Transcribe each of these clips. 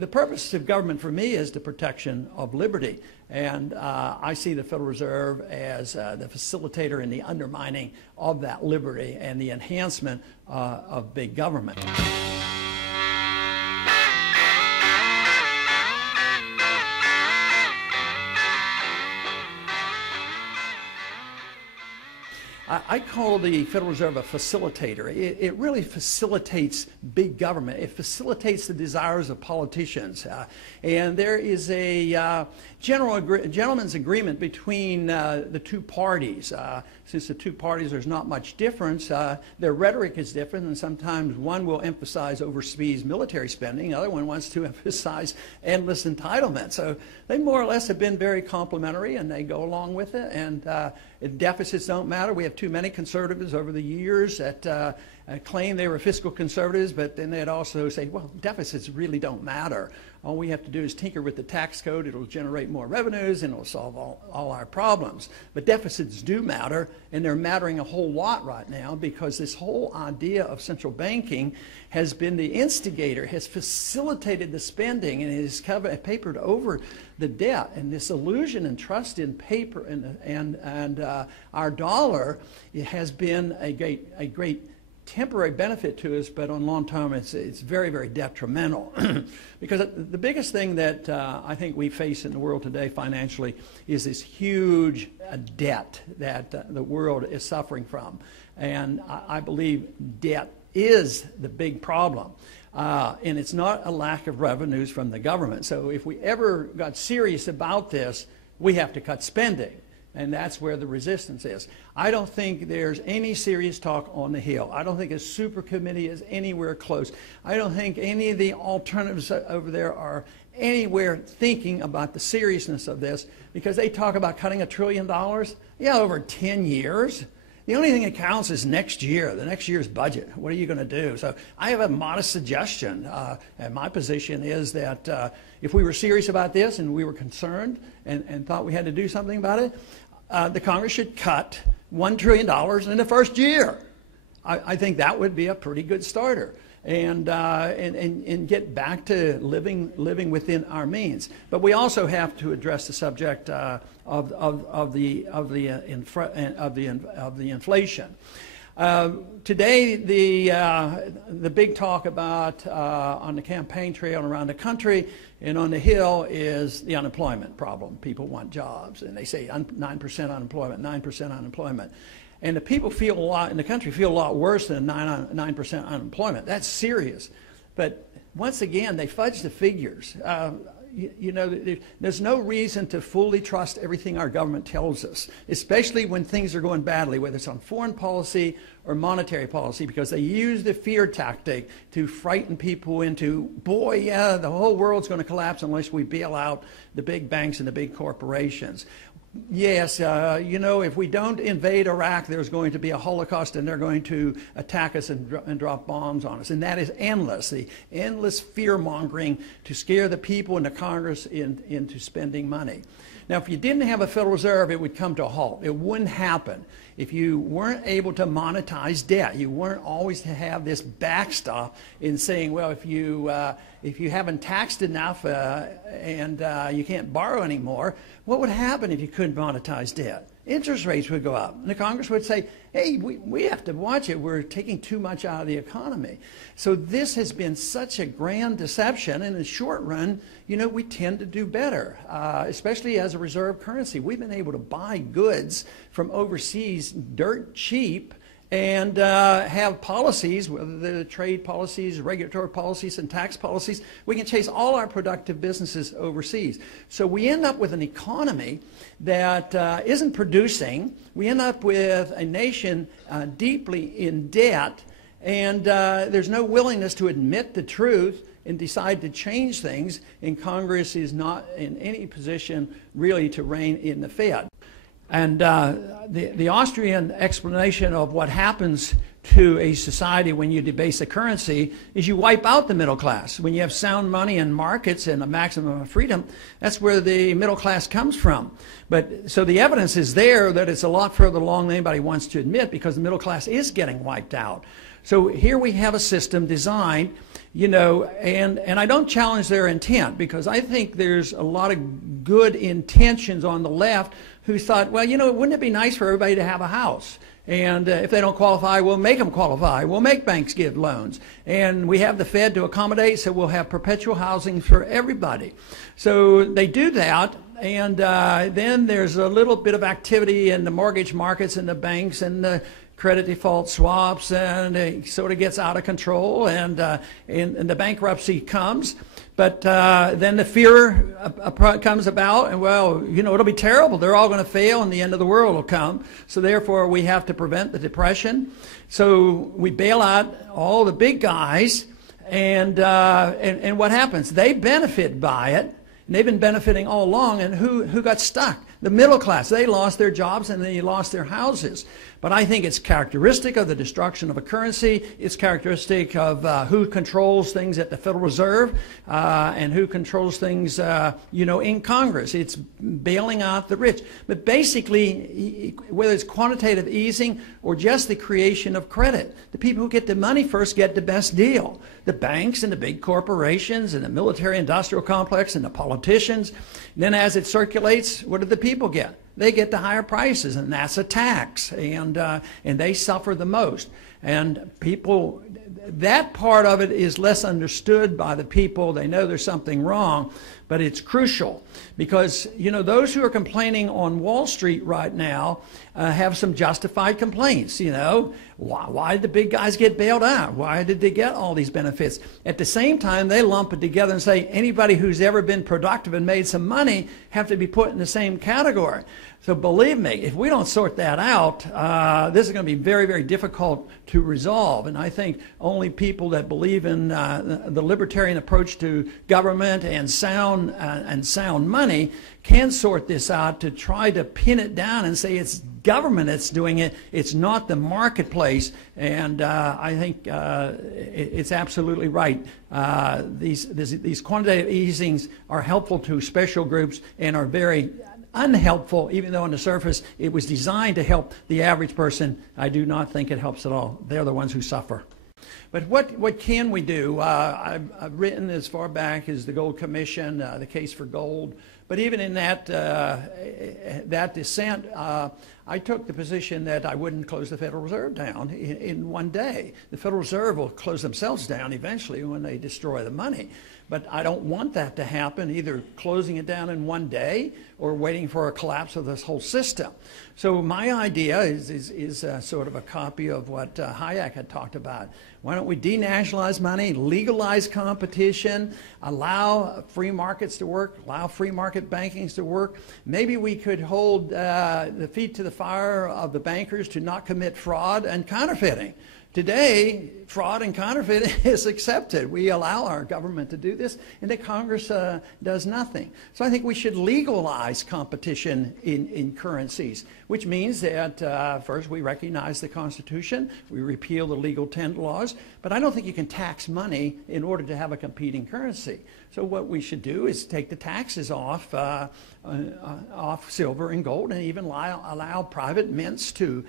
the purpose of government for me is the protection of liberty. And I see the Federal Reserve as the facilitator in the undermining of that liberty and the enhancement of big government. I call the Federal Reserve a facilitator. It really facilitates big government. It facilitates the desires of politicians. And there is a gentleman's agreement between the two parties. Since the two parties, there's not much difference. Their rhetoric is different, and sometimes one will emphasize overseas military spending. The other one wants to emphasize endless entitlement. So they more or less have been very complementary, and they go along with it. And deficits don't matter. We have too many conservatives over the years that claim they were fiscal conservatives, but then they'd also say, well, deficits really don't matter. All we have to do is tinker with the tax code. It'll generate more revenues, and it'll solve all our problems. But deficits do matter, and they're mattering a whole lot right now because this whole idea of central banking has been the instigator, has facilitated the spending, and has papered over the debt. And this illusion and trust in paper and our dollar, it has been a great temporary benefit to us, but on long term it's very, very detrimental. Because the biggest thing that I think we face in the world today financially is this huge debt that the world is suffering from. And I believe debt is the big problem. And it's not a lack of revenues from the government. So if we ever got serious about this, we have to cut spending. And that's where the resistance is. I don't think there's any serious talk on the Hill. I don't think a super committee is anywhere close. I don't think any of the alternatives over there are anywhere thinking about the seriousness of this, because they talk about cutting $1 trillion. Yeah, over 10 years. The only thing that counts is next year, the next year's budget. What are you going to do? So I have a modest suggestion. And my position is that if we were serious about this and we were concerned and thought we had to do something about it, the Congress should cut $1 trillion in the first year. I think that would be a pretty good starter. And get back to living within our means. But we also have to address the subject of the inflation. Today, the big talk about on the campaign trail and around the country and on the Hill is the unemployment problem. People want jobs, and they say 9% unemployment, 9% unemployment. And the people feel a lot in the country feel a lot worse than 9% unemployment. That's serious. But once again, they fudge the figures. You know, there's no reason to fully trust everything our government tells us, especially when things are going badly, whether it's on foreign policy or monetary policy, because they use the fear tactic to frighten people into, boy, yeah, the whole world's going to collapse unless we bail out the big banks and the big corporations. Yes, you know, if we don't invade Iraq, there's going to be a Holocaust, and they're going to attack us and drop bombs on us. And that is endless, the endless fear-mongering to scare the people in the Congress into spending money. Now, if you didn't have a Federal Reserve, it would come to a halt. It wouldn't happen. If you weren't able to monetize debt, you weren't always to have this backstop in saying, well, if you haven't taxed enough and you can't borrow anymore, what would happen if you couldn't monetize debt? Interest rates would go up. And the Congress would say, hey, we have to watch it. We're taking too much out of the economy. So this has been such a grand deception. In the short run, you know, we tend to do better, especially as a reserve currency. We've been able to buy goods from overseas dirt cheap and have policies, whether they're trade policies, regulatory policies, and tax policies. We can chase all our productive businesses overseas. So we end up with an economy that isn't producing. We end up with a nation deeply in debt, and there's no willingness to admit the truth and decide to change things, and Congress is not in any position really to rein in the Fed. And the Austrian explanation of what happens to a society when you debase a currency is you wipe out the middle class. When you have sound money and markets and a maximum of freedom, that's where the middle class comes from. But so the evidence is there that it's a lot further along than anybody wants to admit, because the middle class is getting wiped out. So here we have a system designed You know, and I don't challenge their intent, because I think there's a lot of good intentions on the left who thought, well, you know, wouldn't it be nice for everybody to have a house? And if they don't qualify, we'll make them qualify. We'll make banks give loans. And we have the Fed to accommodate, so we'll have perpetual housing for everybody. So they do that. And then there's a little bit of activity in the mortgage markets and the banks and the credit default swaps, and it sort of gets out of control, and the bankruptcy comes. But then the fear comes about, and well, you know, it'll be terrible. They're all going to fail, and the end of the world will come. So therefore, we have to prevent the depression. So we bail out all the big guys, and what happens? They benefit by it. And they've been benefiting all along, and who got stuck? The middle class. They lost their jobs and they lost their houses. But I think it's characteristic of the destruction of a currency. It's characteristic of who controls things at the Federal Reserve and who controls things, you know, in Congress. It's bailing out the rich. But basically, whether it's quantitative easing or just the creation of credit, the people who get the money first get the best deal. The banks and the big corporations and the military-industrial complex and the politicians. And then as it circulates, what do the people get? They get the higher prices, and that's a tax, and they suffer the most. And people, that part of it is less understood by the people. They know there's something wrong, but it's crucial, because, you know, those who are complaining on Wall Street right now have some justified complaints. You know, why did the big guys get bailed out? Why did they get all these benefits? At the same time, they lump it together and say anybody who's ever been productive and made some money have to be put in the same category. So believe me, if we don't sort that out, this is going to be very, very difficult to resolve. And I think only people that believe in the libertarian approach to government and sound money can sort this out, to try to pin it down and say it's government that's doing it, it's not the marketplace. And I think it's absolutely right. These quantitative easings are helpful to special groups and are very unhelpful, even though on the surface it was designed to help the average person. I do not think it helps at all. They're the ones who suffer. But what can we do? I've written as far back as the Gold Commission, the case for gold. But even in that dissent, I took the position that I wouldn't close the Federal Reserve down in one day. The Federal Reserve will close themselves down eventually when they destroy the money. But I don't want that to happen, either closing it down in one day or waiting for a collapse of this whole system. So my idea is sort of a copy of what Hayek had talked about. Why don't we denationalize money, legalize competition, allow free markets to work, allow free market bankings to work? Maybe we could hold the feet to the fire of the bankers to not commit fraud and counterfeiting. Today, fraud and counterfeiting is accepted. We allow our government to do this, and the Congress does nothing. So I think we should legalize competition in currencies, which means that first we recognize the Constitution, we repeal the legal tender laws, but I don't think you can tax money in order to have a competing currency. So what we should do is take the taxes off silver and gold, and even allow private mints to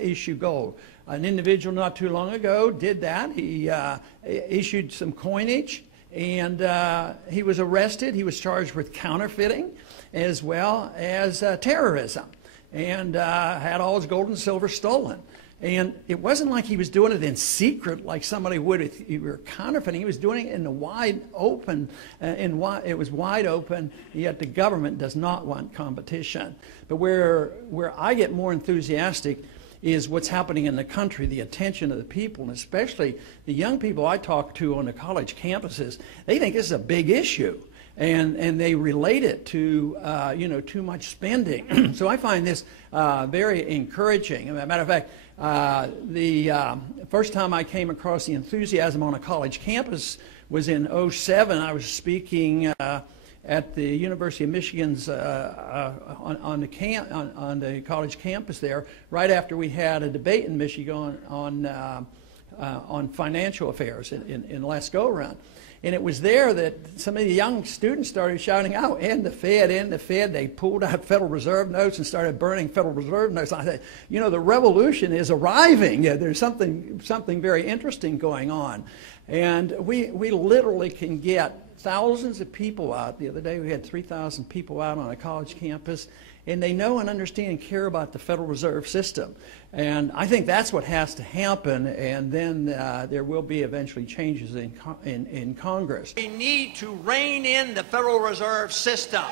issue gold. An individual not too long ago did that. He issued some coinage, and he was arrested. He was charged with counterfeiting as well as terrorism, and had all his gold and silver stolen. And it wasn't like he was doing it in secret like somebody would if he were counterfeiting. He was doing it in the wide open, it was wide open, yet the government does not want competition. But where I get more enthusiastic is what's happening in the country, the attention of the people, and especially the young people I talk to on the college campuses. They think this is a big issue, and they relate it to you know, too much spending. So I find this very encouraging. As a matter of fact, the first time I came across the enthusiasm on a college campus was in '07. I was speaking at the University of Michigan's on the college campus there, right after we had a debate in Michigan on on financial affairs in the last go-around. And it was there that some of the young students started shouting out, "End the Fed, end the Fed." They pulled out Federal Reserve notes and started burning Federal Reserve notes. I said, you know, the revolution is arriving. There's something very interesting going on. And we literally can get thousands of people out. The other day we had 3,000 people out on a college campus, and they know and understand and care about the Federal Reserve System. And I think that's what has to happen, and then there will be eventually changes in Congress. We need to rein in the Federal Reserve System.